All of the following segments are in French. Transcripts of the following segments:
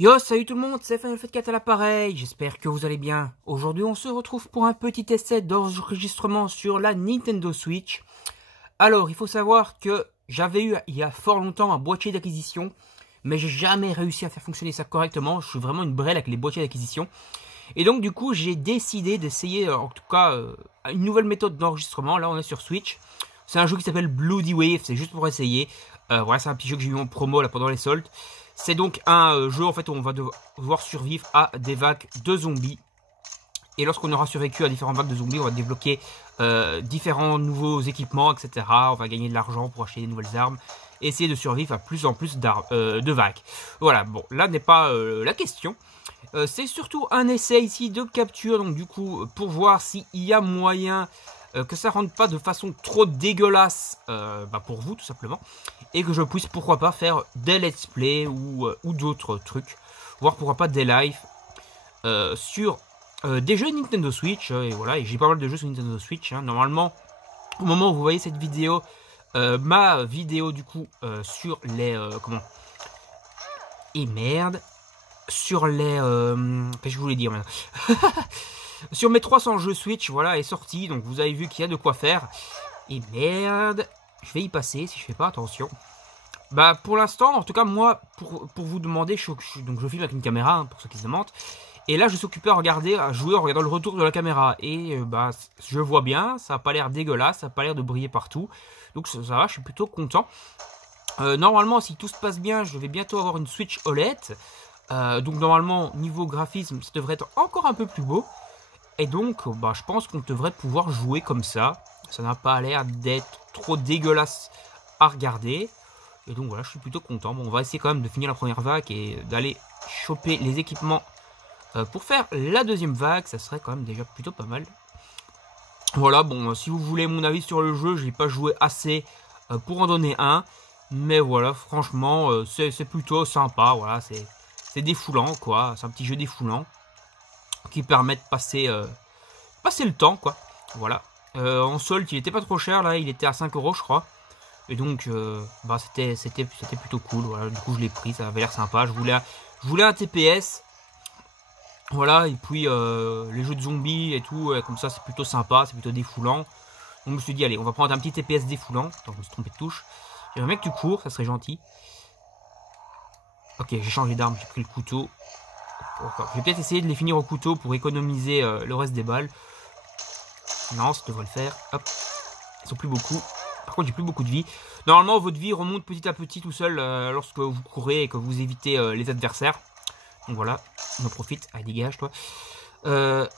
Yo, salut tout le monde, c'est Final Fight 4 à l'appareil, j'espère que vous allez bien. Aujourd'hui, on se retrouve pour un petit essai d'enregistrement sur la Nintendo Switch. Alors, il faut savoir que j'avais eu, il y a fort longtemps, un boîtier d'acquisition, mais j'ai jamais réussi à faire fonctionner ça correctement. Je suis vraiment une brêle avec les boîtiers d'acquisition. Et donc, du coup, j'ai décidé d'essayer, en tout cas, une nouvelle méthode d'enregistrement. Là, on est sur Switch. C'est un jeu qui s'appelle Bloody Wave, c'est juste pour essayer. Voilà, c'est un petit jeu que j'ai eu en promo là pendant les soldes. C'est donc un jeu en fait où on va devoir survivre à des vagues de zombies. Et lorsqu'on aura survécu à différentes vagues de zombies, on va débloquer différents nouveaux équipements, etc. On va gagner de l'argent pour acheter des nouvelles armes. Et essayer de survivre à plus en plus de vagues. Voilà, bon, là n'est pas la question. C'est surtout un essai ici de capture. Donc du coup, pour voir s'il y a moyen que ça rentre pas de façon trop dégueulasse pour vous tout simplement. Et que je puisse pourquoi pas faire des let's play ou d'autres trucs. Voire pourquoi pas des lives sur des jeux Nintendo Switch. Et voilà, et j'ai pas mal de jeux sur Nintendo Switch. Hein. Normalement, au moment où vous voyez cette vidéo, ma vidéo du coup sur les... comment... Et merde. Sur les... qu'est-ce que je voulais dire maintenant? Sur mes 300 jeux Switch, voilà, est sortie. Donc vous avez vu qu'il y a de quoi faire. Et merde... Je vais y passer si je fais pas attention. Bah pour l'instant, en tout cas moi, pour vous demander, donc je filme avec une caméra, hein, pour ceux qui se demandent. Et là je suis occupé à regarder, à jouer en regardant le retour de la caméra. Et bah je vois bien, ça a pas l'air dégueulasse, ça a pas l'air de briller partout. Donc ça va, je suis plutôt content. Normalement si tout se passe bien, je vais bientôt avoir une Switch OLED. Donc normalement niveau graphisme, ça devrait être encore un peu plus beau. Et donc bah, je pense qu'on devrait pouvoir jouer comme ça. Ça n'a pas l'air d'être trop dégueulasse à regarder. Et donc voilà, je suis plutôt content. Bon, on va essayer quand même de finir la première vague et d'aller choper les équipements pour faire la deuxième vague. Ça serait quand même déjà plutôt pas mal. Voilà, bon, si vous voulez mon avis sur le jeu, je n'ai pas joué assez pour en donner un. Mais voilà, franchement, c'est plutôt sympa. Voilà, c'est défoulant, quoi. C'est un petit jeu défoulant qui permet de passer le temps, quoi. Voilà. En solde, il était pas trop cher, là, il était à 5 € je crois. Et donc, bah, c'était plutôt cool. Voilà, du coup, je l'ai pris, ça avait l'air sympa. Je voulais un TPS. Voilà, et puis les jeux de zombies et tout, comme ça, c'est plutôt sympa, c'est plutôt défoulant. Donc, je me suis dit, allez, on va prendre un petit TPS défoulant. Attends, je me suis trompé de touche. J'aimerais bien que tu cours, ça serait gentil. Ok, j'ai changé d'arme, j'ai pris le couteau. Je vais peut-être essayer de les finir au couteau pour économiser le reste des balles. Non, ça devrait le faire. Hop. Ils sont plus beaucoup. Par contre, j'ai plus beaucoup de vie. Normalement, votre vie remonte petit à petit tout seul lorsque vous courez et que vous évitez les adversaires. Donc voilà, on en profite. Allez, dégage, toi. Il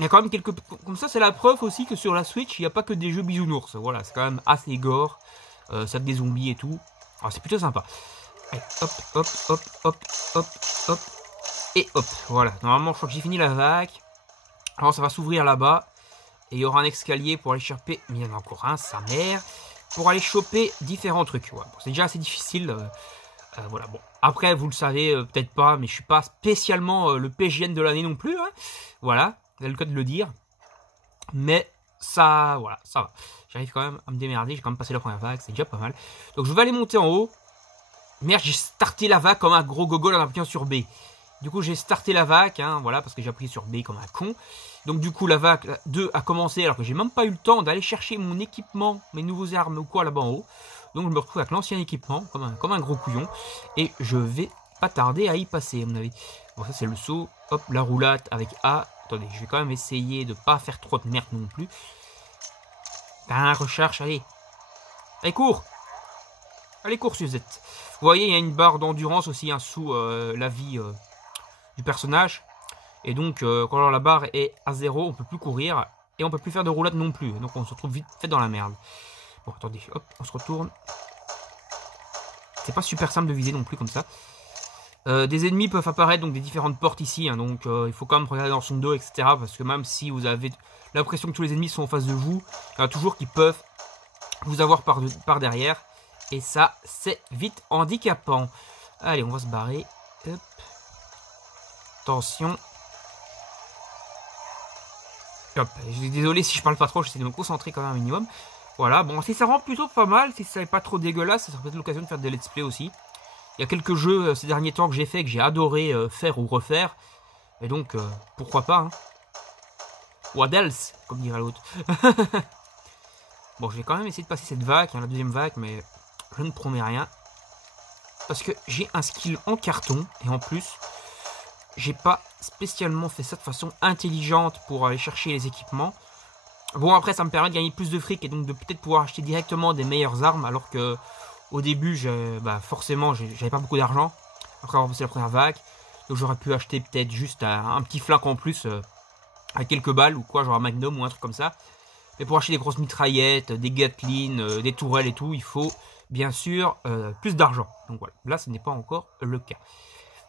y a quand même quelques... Comme ça, c'est la preuve aussi que sur la Switch, il n'y a pas que des jeux bisounours. Voilà, c'est quand même assez gore. Ça des zombies et tout. Alors, c'est plutôt sympa. Allez, hop, hop, hop, hop, hop, hop. Et hop, voilà. Normalement, je crois que j'ai fini la vague. Alors ça va s'ouvrir là-bas. Et il y aura un escalier pour aller choper. Mais il y en a encore un, sa mère. Pour aller choper différents trucs. Ouais. Bon, c'est déjà assez difficile. Voilà, bon. Après, vous le savez peut-être pas. Mais je suis pas spécialement le PGN de l'année non plus. Hein. Voilà, c'est le cas de le dire. Mais ça, voilà, ça va. J'arrive quand même à me démerder. J'ai quand même passé la première vague. C'est déjà pas mal. Donc je vais aller monter en haut. Merde, j'ai starté la vague comme un gros gogol en appuyant sur B. Du coup, j'ai starté la vague, hein, voilà, parce que j'ai appuyé sur B comme un con. Donc, du coup, la vague 2 a commencé, alors que j'ai même pas eu le temps d'aller chercher mon équipement, mes nouveaux armes ou quoi là-bas en haut. Donc, je me retrouve avec l'ancien équipement, comme un gros couillon. Et je vais pas tarder à y passer, à mon avis. Bon, ça, c'est le saut. Hop, la roulade avec A. Attendez, je vais quand même essayer de pas faire trop de merde non plus. Recherche, allez. Allez, cours. Allez, cours, Suzette. Vous voyez, il y a une barre d'endurance aussi, hein, sous la vie... du personnage, et donc quand la barre est à 0, on peut plus courir et on peut plus faire de roulade non plus, donc on se retrouve vite fait dans la merde. Bon, attendez, hop, on se retourne. C'est pas super simple de viser non plus comme ça. Des ennemis peuvent apparaître, donc des différentes portes ici, hein, donc il faut quand même regarder dans son dos, etc. Parce que même si vous avez l'impression que tous les ennemis sont en face de vous, il y en a toujours qui peuvent vous avoir par derrière, et ça c'est vite handicapant. Allez, on va se barrer. Hop. Attention. Hop, désolé si je parle pas trop, j'essaie de me concentrer quand même un minimum. Voilà, bon, si ça rend plutôt pas mal, si ça n'est pas trop dégueulasse, ça serait peut-être l'occasion de faire des let's play aussi. Il y a quelques jeux ces derniers temps que j'ai fait, que j'ai adoré faire ou refaire. Et donc, pourquoi pas, hein. What else, comme dirait l'autre. Bon, je vais quand même essayer de passer cette vague, hein, la deuxième vague, mais je ne promets rien. Parce que j'ai un skill en carton, et en plus, j'ai pas spécialement fait ça de façon intelligente pour aller chercher les équipements. Bon, après, ça me permet de gagner plus de fric, et donc de peut-être pouvoir acheter directement des meilleures armes, alors que au début, forcément, j'avais pas beaucoup d'argent, après avoir passé la première vague. Donc j'aurais pu acheter peut-être juste un petit flingue en plus, à quelques balles, ou quoi, genre un magnum ou un truc comme ça. Mais pour acheter des grosses mitraillettes, des Gatling, des tourelles et tout, il faut bien sûr plus d'argent. Donc voilà, là ce n'est pas encore le cas.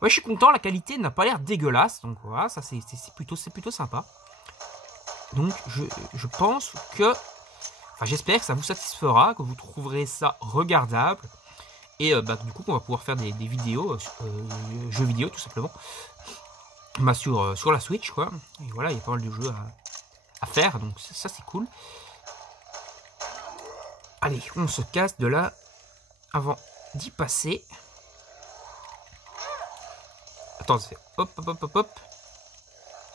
Ouais, je suis content, la qualité n'a pas l'air dégueulasse, donc voilà, ça c'est plutôt sympa. Donc je pense que, enfin j'espère que ça vous satisfera, que vous trouverez ça regardable. Et du coup on va pouvoir faire des vidéos, jeux vidéo tout simplement. Sur la Switch quoi. Et voilà, il y a pas mal de jeux à faire, donc ça c'est cool. Allez, on se casse de là avant d'y passer. Attends, c'est hop hop hop hop hop.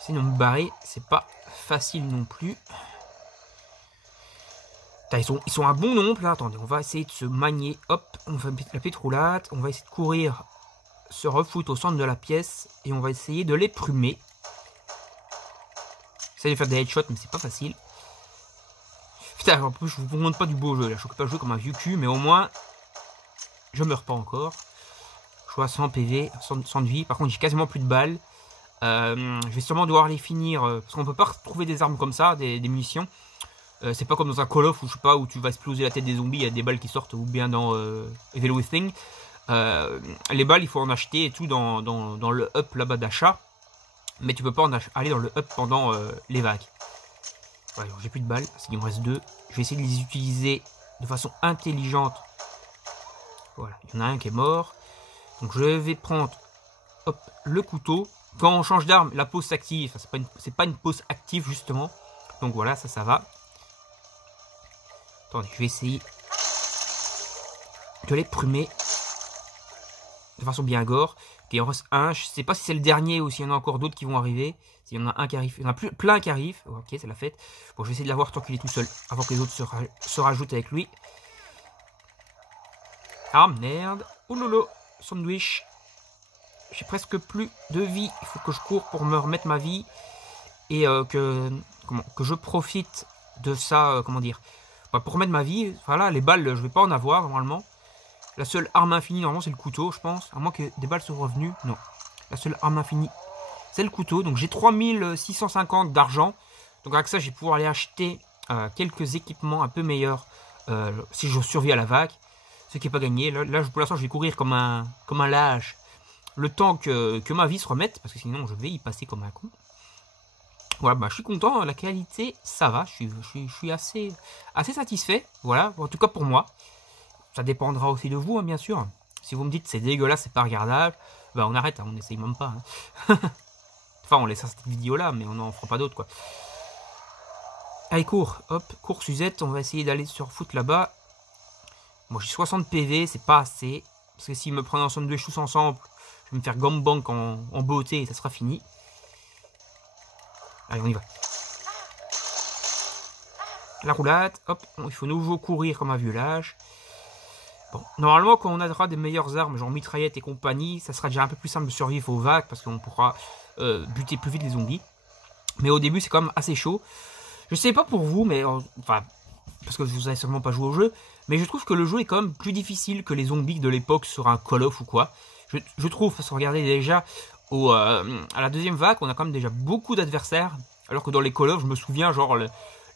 Sinon me barrer, c'est pas facile non plus. Putain, ils sont un bon nombre là. Attendez, on va essayer de se manier. Hop, on va mettre la pétroulate. On va essayer de courir, se refoutre au centre de la pièce et on va essayer de les prumer. J'essaie de faire des headshots, mais c'est pas facile. Putain, en plus, je vous montre pas du beau jeu là. Je ne peux pas jouer comme un vieux cul, mais au moins, je meurs pas encore. Je suis à 100 PV, 100 de vie. Par contre, j'ai quasiment plus de balles. Je vais sûrement devoir les finir parce qu'on peut pas retrouver des armes comme ça, des munitions. C'est pas comme dans un Call of où je sais pas où tu vas exploser la tête des zombies, il y a des balles qui sortent, ou bien dans Evil Within. Les balles, il faut en acheter et tout dans le up là-bas d'achat. Mais tu peux pas aller dans le up pendant les vagues. Ouais, j'ai plus de balles, parce qu'il me reste 2. Je vais essayer de les utiliser de façon intelligente. Voilà, il y en a un qui est mort. Donc je vais prendre hop, le couteau. Quand on change d'arme, la pause s'active. Enfin, c'est pas une pause active justement. Donc voilà, ça va. Attendez, je vais essayer de les prumer de façon bien gore. Ok, il en reste un. Je sais pas si c'est le dernier ou s'il y en a encore d'autres qui vont arriver. S'il y en a un qui arrive, il y en a plein qui arrivent. Ok, c'est la fête. Bon, je vais essayer de l'avoir tant qu'il est tout seul, avant que les autres se rajoutent avec lui. Ah merde. Oulolo, sandwich. J'ai presque plus de vie. Il faut que je cours pour me remettre ma vie. Et que je profite de ça, comment dire. Bah, pour remettre ma vie, voilà, les balles, je vais pas en avoir normalement. La seule arme infinie, normalement, c'est le couteau, je pense. À moins que des balles soient revenues. Non. La seule arme infinie, c'est le couteau. Donc j'ai 3650 d'argent. Donc avec ça, je vais pouvoir aller acheter quelques équipements un peu meilleurs si je survis à la vague. Ce qui n'est pas gagné. Là, pour l'instant, je vais courir comme un lâche. Le temps que ma vie se remette. Parce que sinon, je vais y passer comme un con. Voilà, bah, je suis content. La qualité, ça va. Je suis assez satisfait. Voilà, en tout cas pour moi. Ça dépendra aussi de vous, hein, bien sûr. Si vous me dites c'est dégueulasse, c'est pas regardable, bah on arrête, hein, on n'essaye même pas. Hein. Enfin, on laisse cette vidéo là, mais on n'en fera pas d'autres, quoi. Allez, cours, hop, cours Suzette, on va essayer d'aller se refoutre là-bas. Moi, j'ai 60 PV, c'est pas assez. Parce que s'ils me prennent ensemble deux choux ensemble, je vais me faire gambang en beauté et ça sera fini. Allez, on y va. La roulade, hop, il faut nouveau courir comme un vieux lâche. Bon, normalement, quand on aura des meilleures armes, genre mitraillettes et compagnie, ça sera déjà un peu plus simple de survivre aux vagues parce qu'on pourra buter plus vite les zombies. Mais au début, c'est quand même assez chaud. Je sais pas pour vous, mais enfin, parce que vous avez sûrement pas joué au jeu, mais je trouve que le jeu est quand même plus difficile que les zombies de l'époque sur un Call of ou quoi. Je trouve, parce que regardez déjà à la deuxième vague, on a quand même déjà beaucoup d'adversaires, alors que dans les Call of, je me souviens, genre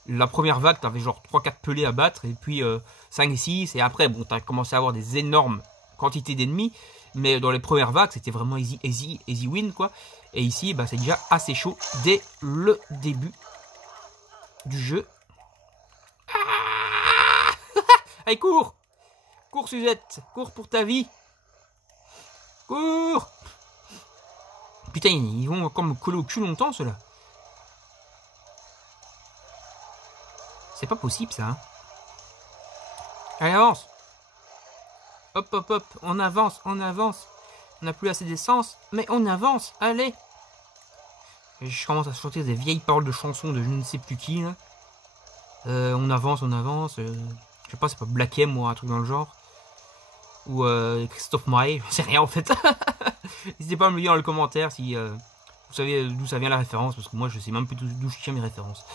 la première vague, t'avais genre 3-4 pelés à battre, et puis 5 et 6, et après, bon, t'as commencé à avoir des énormes quantités d'ennemis, mais dans les premières vagues, c'était vraiment easy win, quoi. Et ici, bah, c'est déjà assez chaud dès le début du jeu. Ah allez, cours! Cours, Suzette! Cours pour ta vie! Cours! Putain, ils vont encore me coller au cul longtemps, ceux-là. C'est pas possible, ça. Hein. Allez, avance. Hop. hop, hop, hop, on avance, on avance. On n'a plus assez d'essence, mais on avance, allez. Et je commence à chanter des vieilles paroles de chansons de je ne sais plus qui, là. On avance, on avance. Je sais pas, c'est pas Black M ou un truc dans le genre. Ou Christophe Maé, je sais rien en fait. N'hésitez pas à me le dire dans le commentaire si vous savez d'où ça vient la référence, parce que moi je sais même plus d'où je tiens mes références.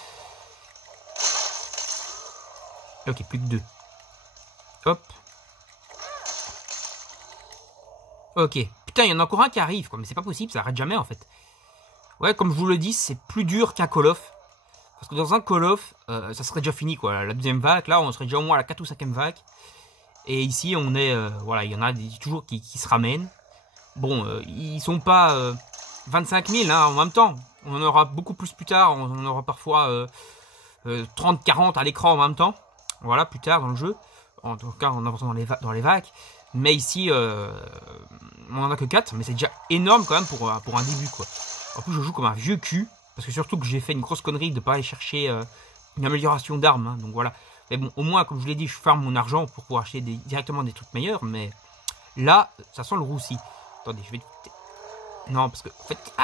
Ok, plus que 2. Hop. Ok. Putain, il y en a encore un qui arrive, quoi. Mais c'est pas possible, ça arrête jamais en fait. Ouais, comme je vous le dis, c'est plus dur qu'un Call of. Parce que dans un Call of, ça serait déjà fini, quoi. La deuxième vague, là, on serait déjà au moins à la 4 ou 5e vague. Et ici, on est... voilà, il y en a toujours qui se ramènent. Bon, ils sont pas 25 000 hein, en même temps. On en aura beaucoup plus tard. On en aura parfois 30, 40 à l'écran en même temps. Voilà, plus tard dans le jeu. En tout cas, en avançant dans les vagues. Mais ici, on en a que 4. Mais c'est déjà énorme quand même pour un début, quoi. En plus, je joue comme un vieux cul. Parce que surtout que j'ai fait une grosse connerie de ne pas aller chercher une amélioration d'armes. Hein, donc voilà. Mais bon, au moins, comme je l'ai dit, je farme mon argent pour pouvoir acheter directement des trucs meilleurs. Mais là, ça sent le roussi. Attendez, je vais... Non, parce que... En fait... Ah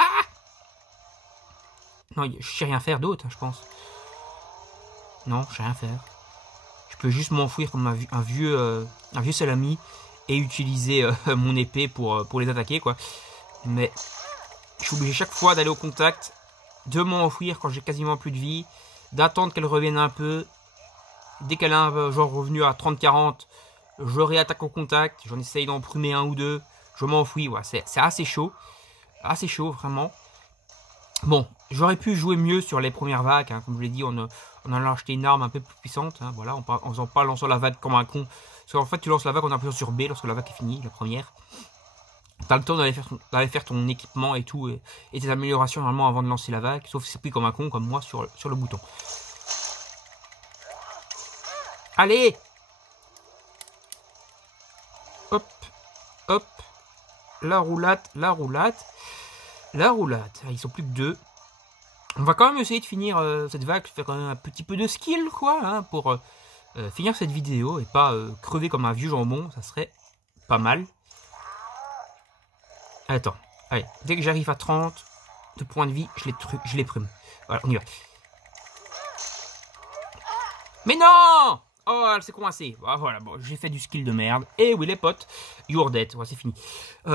non, je sais rien faire d'autre, je pense. Non, je sais rien faire. Je peux juste m'enfouir comme un vieux salami et utiliser mon épée pour les attaquer, quoi. Mais je suis obligé chaque fois d'aller au contact, de m'enfouir quand j'ai quasiment plus de vie, d'attendre qu'elle revienne un peu. Dès qu'elle est genre revenue à 30-40, je réattaque au contact, j'en essaye d'en prumer un ou deux, je m'enfouis, ouais, c'est assez chaud. Assez chaud, vraiment. Bon, j'aurais pu jouer mieux sur les premières vagues, hein, comme je l'ai dit, on a acheté une arme un peu plus puissante, hein, voilà, en faisant pas lançant la vague comme un con. Parce qu'en fait, tu lances la vague en appuyant sur B lorsque la vague est finie, la première. T'as le temps d'aller faire ton équipement et tout, et tes améliorations normalement avant de lancer la vague, sauf si c'est pris comme un con, comme moi, sur le bouton. Allez! Hop, hop, la roulade, la roulade, la roulade. Ah, ils sont plus que 2. On va quand même essayer de finir cette vague, faire quand même un petit peu de skill, quoi, hein, pour finir cette vidéo et pas crever comme un vieux jambon, ça serait pas mal. Attends, allez, dès que j'arrive à 30 de points de vie, je les prume. Voilà, on y va. Mais non! Oh, elle s'est coincée. Ah, voilà, bon, j'ai fait du skill de merde. Et oui, les potes, you're dead. Ouais, c'est fini.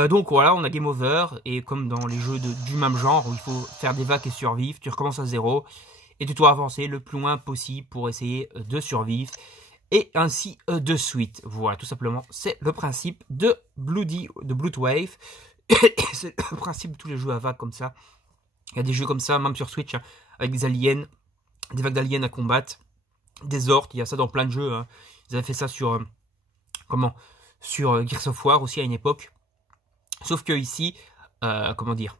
Donc voilà, on a game over. Et comme dans les jeux du même genre, où il faut faire des vagues et survivre, tu recommences à 0. Et tu dois avancer le plus loin possible pour essayer de survivre. Et ainsi de suite. Voilà, tout simplement, c'est le principe de Blood Wave. C'est le principe de tous les jeux à vagues comme ça. Il y a des jeux comme ça, même sur Switch, hein, avec des aliens, des vagues d'aliens à combattre. Des orques, il y a ça dans plein de jeux. Hein. Ils avaient fait ça sur sur Gears of War aussi à une époque. Sauf que ici, comment dire,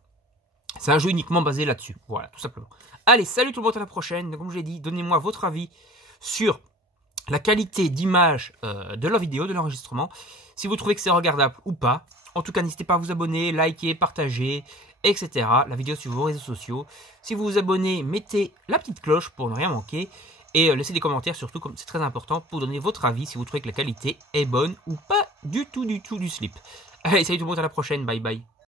c'est un jeu uniquement basé là-dessus. Voilà, tout simplement. Allez, salut tout le monde, à la prochaine. Donc, comme je l'ai dit, donnez-moi votre avis sur la qualité d'image de la vidéo, de l'enregistrement. Si vous trouvez que c'est regardable ou pas. En tout cas, n'hésitez pas à vous abonner, liker, partager, etc. La vidéo sur vos réseaux sociaux. Si vous vous abonnez, mettez la petite cloche pour ne rien manquer. Et laissez des commentaires, surtout comme c'est très important, pour donner votre avis si vous trouvez que la qualité est bonne ou pas du tout du slip. Allez, salut tout le monde, à la prochaine, bye bye.